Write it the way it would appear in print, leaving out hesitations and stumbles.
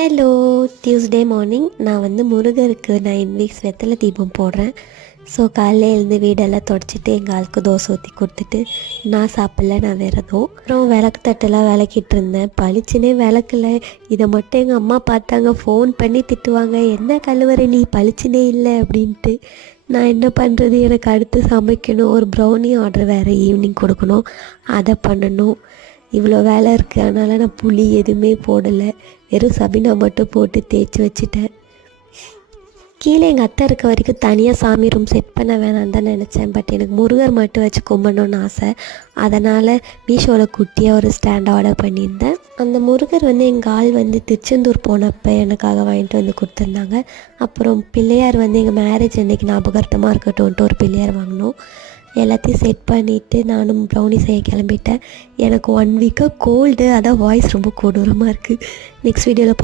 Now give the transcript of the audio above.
Hello, Tuesday morning நான் முருகருக்கு 9 weeks வெத்தலை தீபம் போடுறேன். ஸோ காலையில் எழுந்து வீடெல்லாம் தொடச்சிட்டு எங்கள் ஆளுக்கு தோசை ஊற்றி கொடுத்துட்டு நான் சாப்பிடல, நான் விரதம். அப்புறம் விளக்கு தட்டெல்லாம் விளக்கிட்டு இருந்தேன். பளிச்சுனே விளக்கல. இதை மட்டும் எங்கள் அம்மா பார்த்தாங்க, ஃபோன் பண்ணி திட்டுவாங்க, என்ன கழுவுற நீ, பளிச்சுனே இல்லை அப்படின்ட்டு. நான் என்ன பண்ணுறது, எனக்கு அடுத்து சமைக்கணும், ஒரு ப்ரௌனி ஆர்டர் வேறு ஈவினிங் கொடுக்கணும், அதை பண்ணணும். இவ்வளோ வேலை இருக்குது. அதனால் நான் புளி எதுவுமே போடலை, வெறும் சபினா மட்டும் போட்டு தேய்ச்சி வச்சுட்டேன். கீழே எங்கள் அத்தை இருக்க வரைக்கும் தனியாக சாமி ரூம் செட் பண்ண வேணான்னு தான் நினச்சேன். பட் எனக்கு முருகர் மட்டும் வச்சு கும்பிடணுன்னு ஆசை. அதனால் மீஷோவில் குட்டியாக ஒரு ஸ்டாண்ட் ஆர்டர் பண்ணியிருந்தேன். அந்த முருகர் எங்கள் ஆள் திருச்செந்தூர் போனப்போ எனக்காக வாங்கிட்டு வந்து கொடுத்துருந்தாங்க. அப்புறம் பிள்ளையார் எங்கள் மேரேஜ் அன்றைக்கி ஞாபகார்த்தமாக இருக்கட்டும்ன்ட்டு ஒரு பிள்ளையார் வாங்கினோம். எல்லாத்தையும் செட் பண்ணிவிட்டு நானும் ப்ரௌனி செய்ய கிளம்பிட்டேன். எனக்கு 1 வீக்காக கோல்டு, அதான் வாய்ஸ் ரொம்ப கொடூரமாக இருக்குது. நெக்ஸ்ட் வீடியோவில்